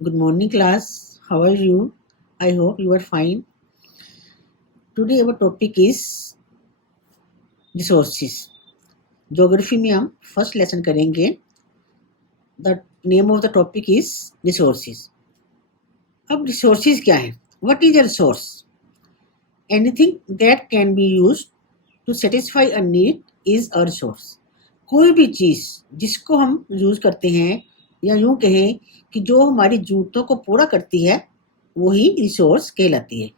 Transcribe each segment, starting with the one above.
Good morning, class. How are you? I hope you are fine. Today our topic is resources. Geography में हम first lesson करेंगे. The name of the topic is resources. अब resources क्या है? What is a resource? Anything that can be used to satisfy a need is a resource. कोई भी चीज़ जिसको हम यूज़ करते हैं या यूँ कहें कि जो हमारी ज़रूरतों को पूरा करती है वही रिसोर्स कहलाती है.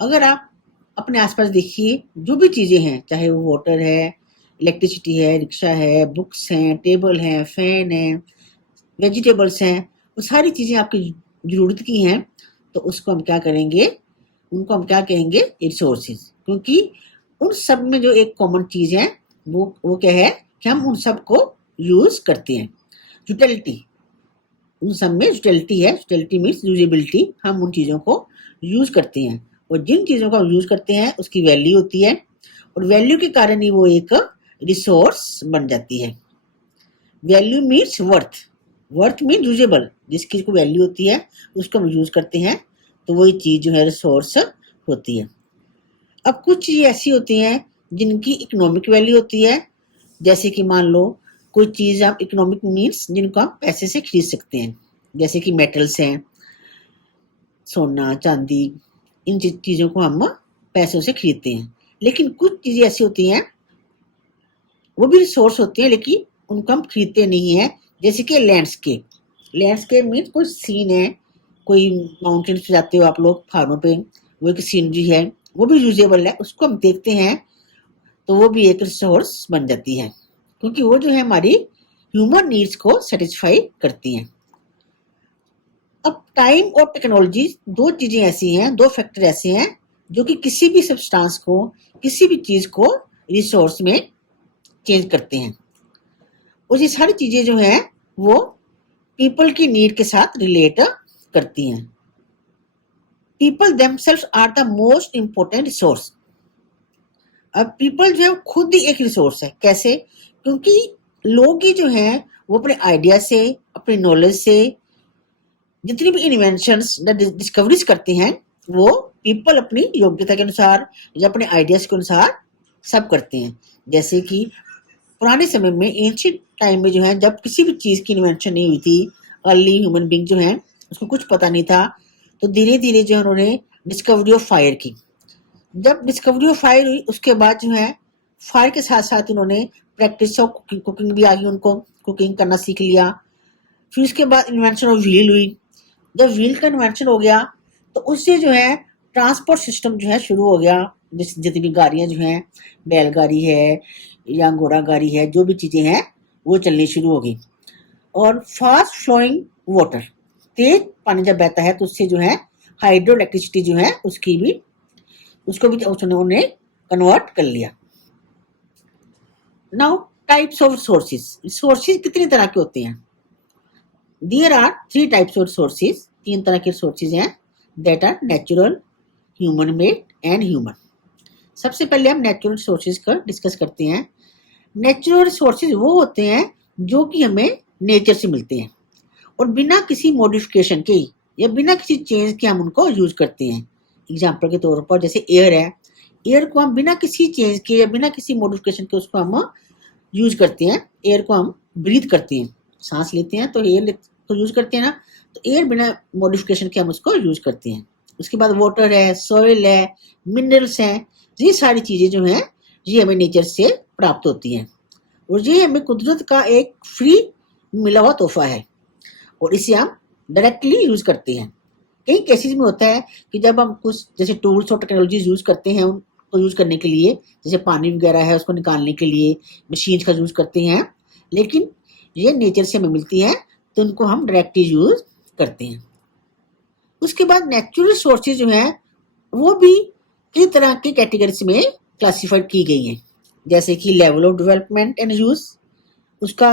अगर आप अपने आसपास देखिए, जो भी चीज़ें हैं, चाहे वो वाटर है, इलेक्ट्रिसिटी है, रिक्शा है, बुक्स हैं, टेबल हैं, फैन है, वेजिटेबल्स हैं, वो सारी चीज़ें आपकी ज़रूरत की हैं, तो उसको हम क्या करेंगे, उनको हम क्या कहेंगे, रिसोर्सेज. क्योंकि उन सब में जो एक कॉमन चीज़ है वो क्या है कि हम उन सब को यूज़ करते हैं. यूटिलिटी, उन सब में यूटिलिटी है. Utility means usability. हम उन चीज़ों को यूज़ करते हैं और जिन चीज़ों को हम यूज़ करते हैं उसकी वैल्यू होती है और वैल्यू के कारण ही वो एक रिसोर्स बन जाती है. Value means worth. Worth means usable. जिस चीज़ को वैल्यू होती है उसको हम यूज़ करते हैं तो वही चीज़ जो है रिसोर्स होती है. अब कुछ चीज़ें ऐसी होती हैं जिनकी इकोनॉमिक वैल्यू होती है. जैसे कि मान लो कोई चीज़ आप इकोनॉमिक मीन्स जिनको आप पैसे से खरीद सकते हैं, जैसे कि मेटल्स हैं, सोना चांदी, इन चीज़ों को हम पैसों से खरीदते हैं. लेकिन कुछ चीज़ें ऐसी होती हैं वो भी रिसोर्स होती हैं लेकिन उनको हम खरीदते नहीं हैं. जैसे कि लैंडस्केप. लैंडस्केप मीन्स कोई सीन है, कोई माउंटेन्स पे जाते हो आप लोग पहाड़ों पे, वो एक सीनरी है, वो भी यूजेबल है, उसको हम देखते हैं तो वो भी एक रिसोर्स बन जाती है क्योंकि वो जो है हमारी ह्यूमन नीड्स को सेटिस्फाई करती हैं. अब टाइम और टेक्नोलॉजी दो चीज़ें ऐसी हैं, दो फैक्टर ऐसे हैं जो कि किसी भी सब्सटेंस को, किसी भी चीज़ को रिसोर्स में चेंज करते हैं. और ये सारी चीज़ें जो हैं वो पीपल की नीड के साथ रिलेट करती हैं. People themselves are the most important resource. अब पीपल जो है खुद ही एक रिसोर्स है. कैसे? क्योंकि लोग ही जो हैं वो अपने आइडिया से, अपनी नॉलेज से जितनी भी इन्वेंशंस डिस्कवरीज करते हैं वो पीपल अपनी योग्यता के अनुसार या अपने आइडियाज के अनुसार सब करते हैं. जैसे कि पुराने समय में, एंशिएंट टाइम में जो है जब किसी भी चीज़ की इन्वेंशन नहीं हुई थी, अर्ली ह्यूमन बीइंग जो है उसको कुछ पता नहीं था, तो धीरे धीरे जो उन्होंने डिस्कवरी ऑफ फायर की. जब डिस्कवरी ऑफ फायर हुई उसके बाद जो है फायर के साथ साथ उन्होंने प्रैक्टिस ऑफ कुकिंग भी आ गई, उनको कुकिंग करना सीख लिया. फिर उसके बाद इन्वेंशन ऑफ व्हील हुई. जब व्हील का इन्वेंशन हो गया तो उससे जो है ट्रांसपोर्ट सिस्टम जो है शुरू हो गया. जितनी भी गाड़ियाँ जो हैं, बैलगाड़ी है या घोड़ा गाड़ी है, जो भी चीज़ें हैं वो चलनी शुरू हो गई. और फास्ट फ्लोइंग वाटर, तेज पानी जब बहता है तो उससे जो है हाइड्रो इलेक्ट्रिसिटी जो है उसको भी उन्होंने कन्वर्ट कर लिया. Now types of resources. Resources कितने तरह के होते हैं? There are 3 types of resources. 3 तरह के रिसोर्सेज हैं. That are natural, human made and human. सबसे पहले हम नेचुरल रिसोर्सेज का डिस्कस करते हैं. नेचुरल रिसोर्सेज वो होते हैं जो कि हमें नेचर से मिलते हैं और बिना किसी मॉडिफिकेशन के या बिना किसी चेंज के हम उनको यूज करते हैं. एग्जाम्पल के तौर पर जैसे एयर है, एयर को हम बिना किसी चेंज के या बिना किसी मॉडिफिकेशन के उसको हम यूज करते हैं. एयर को हम ब्रीथ करते हैं, सांस लेते हैं तो एयर को यूज करते हैं ना, तो एयर बिना मॉडिफिकेशन के हम उसको यूज करते हैं. उसके बाद वाटर है, सॉइल है, मिनरल्स हैं, ये सारी चीज़ें जो हैं ये हमें नेचर से प्राप्त होती हैं और ये हमें कुदरत का एक फ्री मिला हुआ तोहफा है और इसे हम डायरेक्टली यूज़ करते हैं. कई केसेस में होता है कि जब हम कुछ जैसे टूल्स और टेक्नोलॉजीज यूज़ करते हैं उनको यूज़ करने के लिए, जैसे पानी वगैरह है उसको निकालने के लिए मशीन का यूज़ करते हैं, लेकिन ये नेचर से हमें मिलती है तो उनको हम डायरेक्टली यूज़ करते हैं. उसके बाद नेचुरल रिसोर्सेज जो हैं वो भी कई तरह की कैटेगरीज में क्लासिफाइड की गई हैं. जैसे कि level of development and use, उसका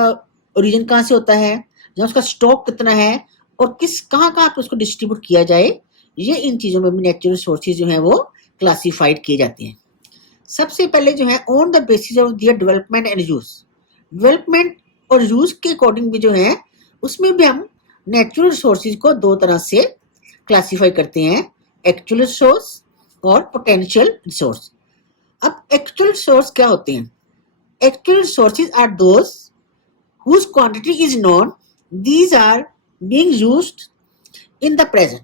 ओरिजिन कहाँ से होता है, या उसका स्टॉक कितना है और कहाँ कहाँ पे उसको डिस्ट्रीब्यूट किया जाए, ये इन चीज़ों में भी नेचुरल रिसोर्सेज जो हैं वो क्लासिफाइड किए जाते हैं. सबसे पहले जो है on the basis of their development and use. Development और यूज़ के अकॉर्डिंग भी जो है उसमें भी हम नेचुरल रिसोर्सेज को दो तरह से क्लासिफाई करते हैं, एक्चुअल रिसोर्स और पोटेंशियल रिसोर्स। अब एक्चुअल रिसोर्स क्या होते हैं? Actual resources are those whose quantity is known, these are being used in the present।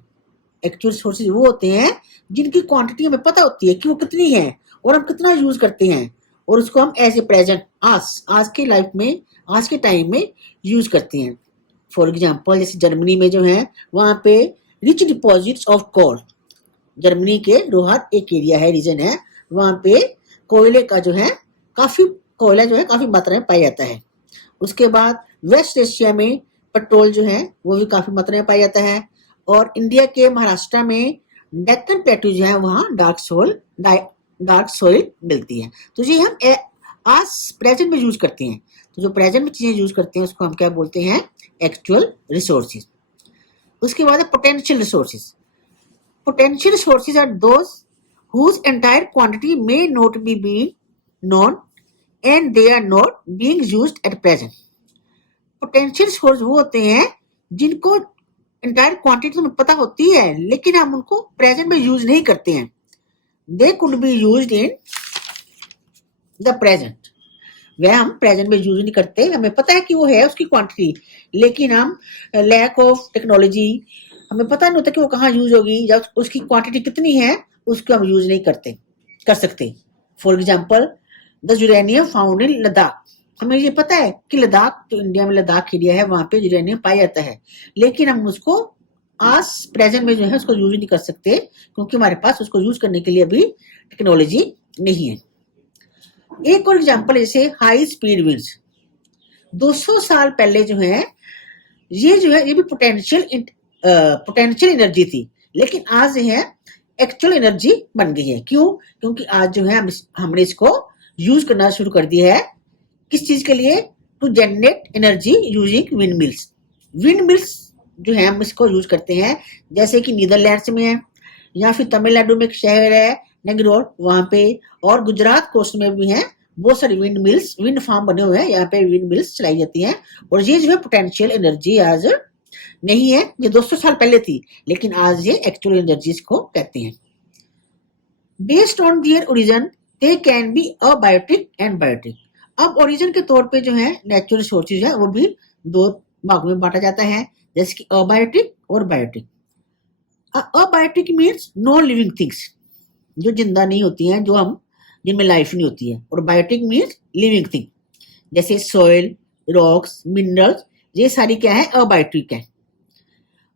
Actual resources वो होते हैं जिनकी क्वांटिटी हमें पता होती है कि वो कितनी है और हम कितना यूज करते हैं, और उसको हम एज ए प्रेजेंट आज के लाइफ में, आज के टाइम में यूज करते हैं। फॉर एग्जांपल जैसे जर्मनी में जो है वहाँ पे rich deposits of coal, Germany के रोहर एक एरिया है, रीजन है, वहाँ पे कोयले का जो है काफी कोयला जो है काफी मात्रा में पाया जाता है। उसके बाद वेस्ट एशिया में पेट्रोल जो है वो भी काफी मात्रा में पाया जाता है, और इंडिया के महाराष्ट्र में डेक्कन प्लेटू जो है वहाँ डार्क सोइल मिलती है। तो ये हम आज प्रेजेंट में यूज करते हैं। तो जो प्रेजेंट में चीजें यूज करते हैं उसको हम क्या बोलते हैं? Actual resources. उसके बाद है potential resources. Potential resources are those whose entire quantity may not be being known and they are not being used at present। Potential resource वो होते हैं जिनको इंटायर क्वांटिटी तो पता होती है लेकिन हम उनको प्रेजेंट में यूज नहीं करते हैं। They could be used in the present, वह हम प्रेजेंट में यूज नहीं करते, हमें पता है कि वो है उसकी क्वांटिटी, लेकिन हम लैक ऑफ टेक्नोलॉजी, हमें पता नहीं होता कि वो कहाँ यूज होगी या उसकी क्वांटिटी कितनी है, उसको हम यूज नहीं कर सकते। For example the uranium found in Ladakh, हमें ये पता है कि लद्दाख, जो इंडिया में लद्दाख एरिया है, वहां पे यूरेनियम पाया जाता है, लेकिन हम उसको आज प्रेजेंट में जो है उसको यूज नहीं कर सकते क्योंकि हमारे पास उसको यूज करने के लिए अभी टेक्नोलॉजी नहीं है। एक और एग्जांपल जैसे हाई स्पीड विंड्स, 200 साल पहले जो है ये भी पोटेंशियल एनर्जी थी, लेकिन आज है एक्चुअल एनर्जी बन गई है। क्यों? क्योंकि आज जो है हमने इसको यूज करना शुरू कर दिया है। किस चीज के लिए? To generate energy using wind mills. Wind mills जो है हम इसको यूज करते हैं, जैसे कि नीदरलैंड्स में है, या फिर तमिलनाडु में एक शहर है नेग्रोर, वहां पे, और गुजरात कोस्ट में भी है बहुत सारे विंड मिल्स, विंड फार्म बने हुए हैं, यहाँ पे विंड मिल्स चलाई जाती हैं। और ये जो है पोटेंशियल एनर्जी आज नहीं है, ये 200 साल पहले थी, लेकिन आज ये एक्चुअल एनर्जीज को कहते हैं। Based on their origin they can be abiotic and biotic. अब ओरिजिन के तौर पे जो है नेचुरल रिसोर्सेज है वो भी दो भागों में बांटा जाता है, जैसे कि अबायोटिक और biotic. Abiotic means non living things, जो जिंदा नहीं होती हैं, जिनमें लाइफ नहीं होती है, और बायोटिक मीन्स लिविंग थिंग, जैसे सॉइल, रॉक्स, मिनरल्स, ये सारी क्या है? अबायोटिक है।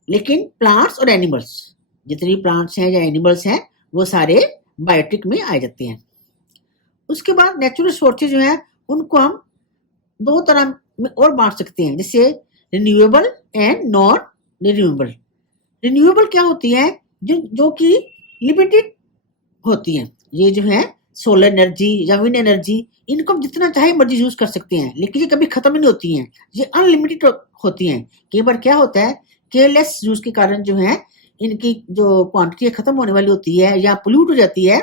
लेकिन प्लांट्स और एनिमल्स, जितनी प्लांट्स हैं या एनिमल्स हैं वो सारे बायोटिक में आ जाते हैं। उसके बाद नेचुरल रिसोर्सेज जो है उनको हम दो तरह में और बांट सकते हैं, जैसे renewable and non renewable. Renewable क्या होती है? जो कि लिमिटेड होती है। ये जो है सोलर एनर्जी या विंड एनर्जी, इनको हम जितना चाहे मर्जी यूज कर सकते हैं, लेकिन ये कभी खत्म ही नहीं होती हैं, ये अनलिमिटेड होती हैं। कई बार क्या होता है, केयरलेस यूज के कारण जो है इनकी जो क्वांटिटी खत्म होने वाली होती है या पोल्यूट हो जाती है,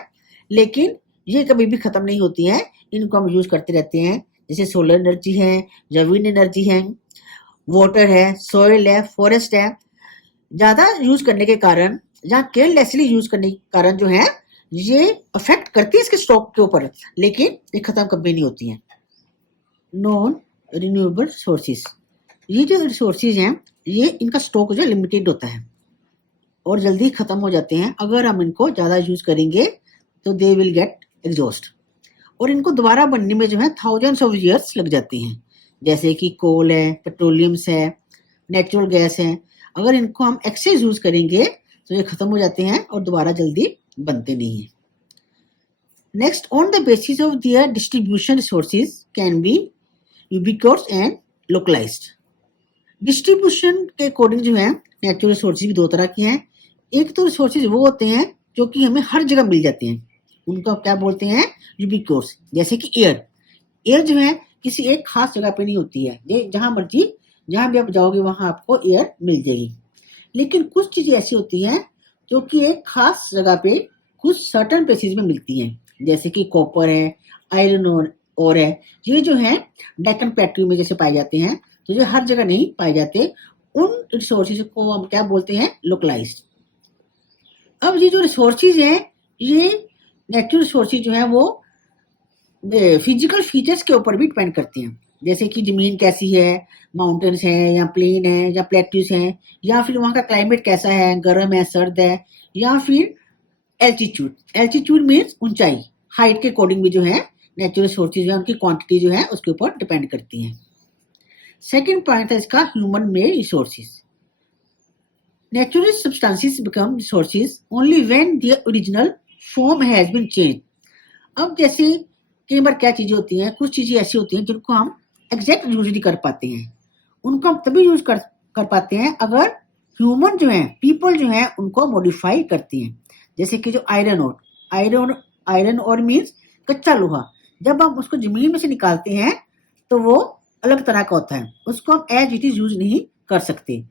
लेकिन ये कभी भी खत्म नहीं होती है, इनको हम यूज करते रहते हैं। जैसे सोलर एनर्जी है या विंड एनर्जी है, वाटर है, सॉइल है, फॉरेस्ट है। ज्यादा यूज करने के कारण या केयरलेसली यूज करने के कारण जो है ये अफेक्ट करती है इसके स्टॉक के ऊपर, लेकिन ये खत्म कभी नहीं होती हैं। नॉन रिन्यूएबल रिसोर्सेज, ये जो रिसोर्सेज हैं ये इनका स्टॉक जो लिमिटेड होता है और जल्दी खत्म हो जाते हैं। अगर हम इनको ज्यादा यूज करेंगे तो दे विल गेट एग्जॉस्ट, और इनको दोबारा बनने में जो है थाउजेंड्स ऑफ ईयर्स लग जाते हैं। जैसे कि कोल है, पेट्रोलियम्स है, नेचुरल गैस है, अगर इनको हम एक्सेस यूज करेंगे तो ये खत्म हो जाते हैं और दोबारा जल्दी बनते नहीं है। Next, on the basis of their distribution resources can be ubiquitous and localised. Distribution के अकॉर्डिंग जो है नेचुरल रिसोर्सेज भी दो तरह के हैं। एक तो रिसोर्सेज वो होते हैं जो कि हमें हर जगह मिल जाते हैं, उनको क्या बोलते हैं? यूबिक्विटस। जैसे कि एयर जो है किसी एक खास जगह पे नहीं होती है, जहां मर्जी जहां भी आप जाओगे वहां आपको एयर मिल जाएगी। लेकिन कुछ चीजें ऐसी होती हैं जो कि एक खास जगह पे कुछ सर्टन प्लेसेस में मिलती हैं, जैसे कि कॉपर है, आयरन और है। ये जो है डेक्कन प्लेटू में जैसे पाए जाते हैं, तो ये हर जगह नहीं पाए जाते, उन रिसोर्सेज को हम क्या बोलते हैं, लोकलाइज्ड। अब ये जो रिसोर्सेज हैं, ये नेचुरल रिसोर्सेज जो है वो फिजिकल फीचर्स के ऊपर भी डिपेंड करती हैं, जैसे कि जमीन कैसी है, माउंटेन्स है या प्लेन है या प्लेट्यूस है, या फिर वहाँ का क्लाइमेट कैसा है, गर्म है, सर्द है, या फिर एल्टीट्यूड। एल्टीट्यूड मीन्स ऊंचाई, हाइट के अकॉर्डिंग भी जो है नेचुरल रिसोर्सेज है उनकी क्वांटिटी जो है उसके ऊपर डिपेंड करती है। सेकेंड पॉइंट है इसका human made resources. Natural substances become resources only when their original form has been change. अब जैसे कई बार क्या चीजें होती हैं, कुछ चीजें ऐसी होती हैं जिनको हम एग्जैक्ट यूज नहीं कर पाते हैं, उनको हम तभी यूज कर पाते हैं अगर ह्यूमन जो है, पीपल जो है उनको मॉडिफाई करती हैं। जैसे कि जो आयरन ओर मीन्स कच्चा लोहा, जब हम उसको जमीन में से निकालते हैं तो वो अलग तरह का होता है, उसको हम एज इट इज यूज नहीं कर सकते।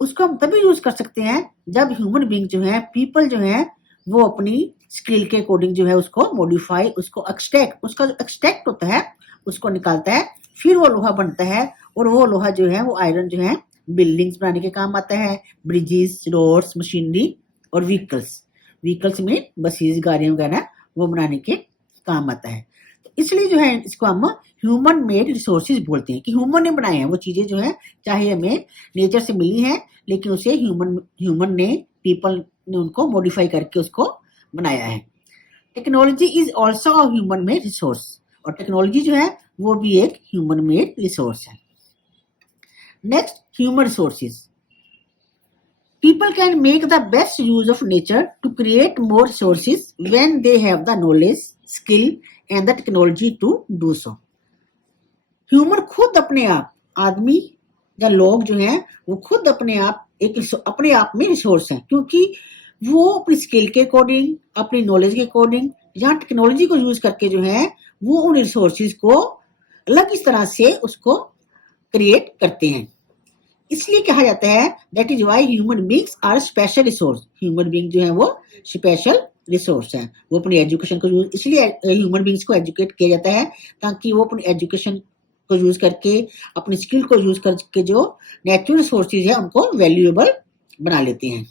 उसको हम तभी यूज कर सकते हैं जब ह्यूमन बींग जो है, पीपल जो है, वो अपनी स्किल के अकॉर्डिंग जो है उसको मॉडिफाई, उसको एक्सट्रैक्ट, उसका जो एक्सट्रैक्ट होता है उसको निकालता है, फिर वो लोहा बनता है, और वो लोहा जो है, वो आयरन जो है बिल्डिंग्स बनाने के काम आता है, ब्रिजेस, रोड्स, मशीनरी और व्हीकल्स में बसेस, गाड़ियां वगैरह वो बनाने के काम आता है। तो इसलिए जो है इसको हम ह्यूमन मेड रिसोर्सेज बोलते हैं कि ह्यूमन ने बनाए हैं वो चीजें जो है, चाहे हमें नेचर से मिली हैं लेकिन उसे ह्यूमन ने, पीपल ने उनको मॉडिफाई करके उसको बनाया है। Technology is also a human made resource, और टेक्नोलॉजी जो है वो भी एक ह्यूमन मेड रिसोर्स है। Next, human resources. People can make the best use of nature to create more resources when they have the knowledge, skill and the technology to do so. Human खुद अपने आप, आदमी या लोग जो हैं वो खुद अपने आप में रिसोर्स हैं, क्योंकि वो अपनी स्किल के अकॉर्डिंग, अपनी नॉलेज के अकॉर्डिंग या टेक्नोलॉजी को यूज करके जो है वो उन रिसोर्सेज को अलग इस तरह से उसको क्रिएट करते हैं। इसलिए कहा जाता है that is why human beings are special resource. Human being जो है वो स्पेशल रिसोर्स है, वो अपनी एजुकेशन को यूज, इसलिए ह्यूमन बींग्स को एजुकेट किया जाता है ताकि वो अपनी एजुकेशन को यूज करके, अपनी स्किल को यूज करके जो नेचुरल रिसोर्सेज है उनको वैल्यूएबल बना लेते हैं।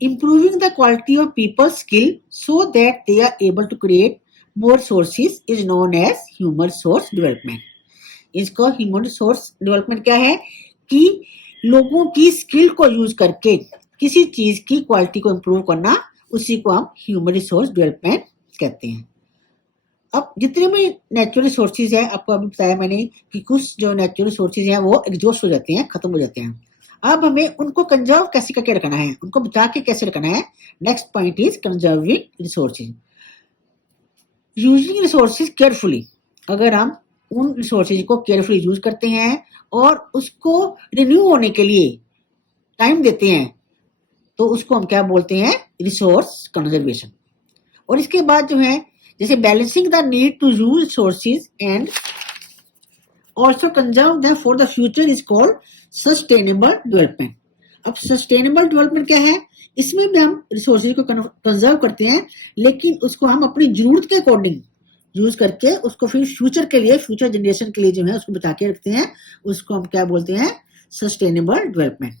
Improving the quality of people skill so that they are able to create more sources is known as human resource development. इसको ह्यूमन रिसोर्स डेवलपमेंट क्या है कि लोगों की स्किल को यूज करके किसी चीज की क्वालिटी को इंप्रूव करना, उसी को हम ह्यूमन रिसोर्स डेवलपमेंट कहते हैं। अब जितने भी नेचुरल रिसोर्सेज है, आपको अभी बताया मैंने कि कुछ जो नेचुरल रिसोर्सेज हैं वो एग्जॉस्ट हो जाते हैं, खत्म हो जाते हैं। अब हमें उनको कंजर्व कैसे करके रखना है, उनको बचा के कैसे रखना है। Next point is conserving resources. Using resources carefully, अगर हम उन रिसोर्सेज को केयरफुली यूज करते हैं और उसको रिन्यू होने के लिए टाइम देते हैं तो उसको हम क्या बोलते हैं, रिसोर्स कंजर्वेशन। और इसके बाद जो है जैसे balancing the need to use resources and also conserve them for the future is called sustainable development. अब सस्टेनेबल डेवलपमेंट क्या है, इसमें भी हम रिसोर्सेज को कंजर्व करते हैं लेकिन उसको हम अपनी जरूरत के अकॉर्डिंग यूज करके उसको फिर फ्यूचर के लिए, फ्यूचर जनरेशन के लिए जो है उसको बचा के रखते हैं, उसको हम क्या बोलते हैं, सस्टेनेबल डेवलपमेंट।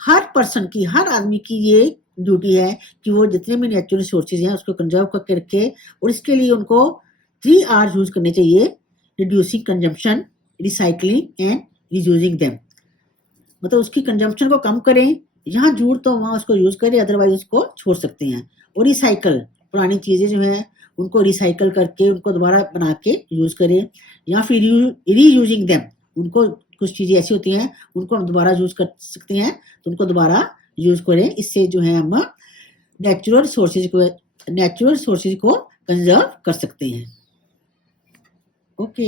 हर पर्सन की, हर आदमी की ये ड्यूटी है कि वो जितने भी नेचुरल रिसोर्सेज हैं उसको कंजर्व करके रखे, और इसके लिए उनको 3 R's यूज करने चाहिए, reducing consumption, recycling and reusing them. मतलब उसकी कंजम्पशन को कम करें, जहां जरूरत हो वहां उसको यूज करें, अदरवाइज उसको छोड़ सकते हैं। और रिसाइकल, पुरानी चीजें जो है उनको रिसाइकल करके उनको दोबारा बना के यूज करें, या फिर रीयूजिंग देम, उनको कुछ चीजें ऐसी होती हैं उनको हम दोबारा यूज कर सकते हैं तो उनको दोबारा यूज करें। इससे जो है हम नेचुरल रिसोर्सेज को कंजर्व कर सकते हैं। ओके।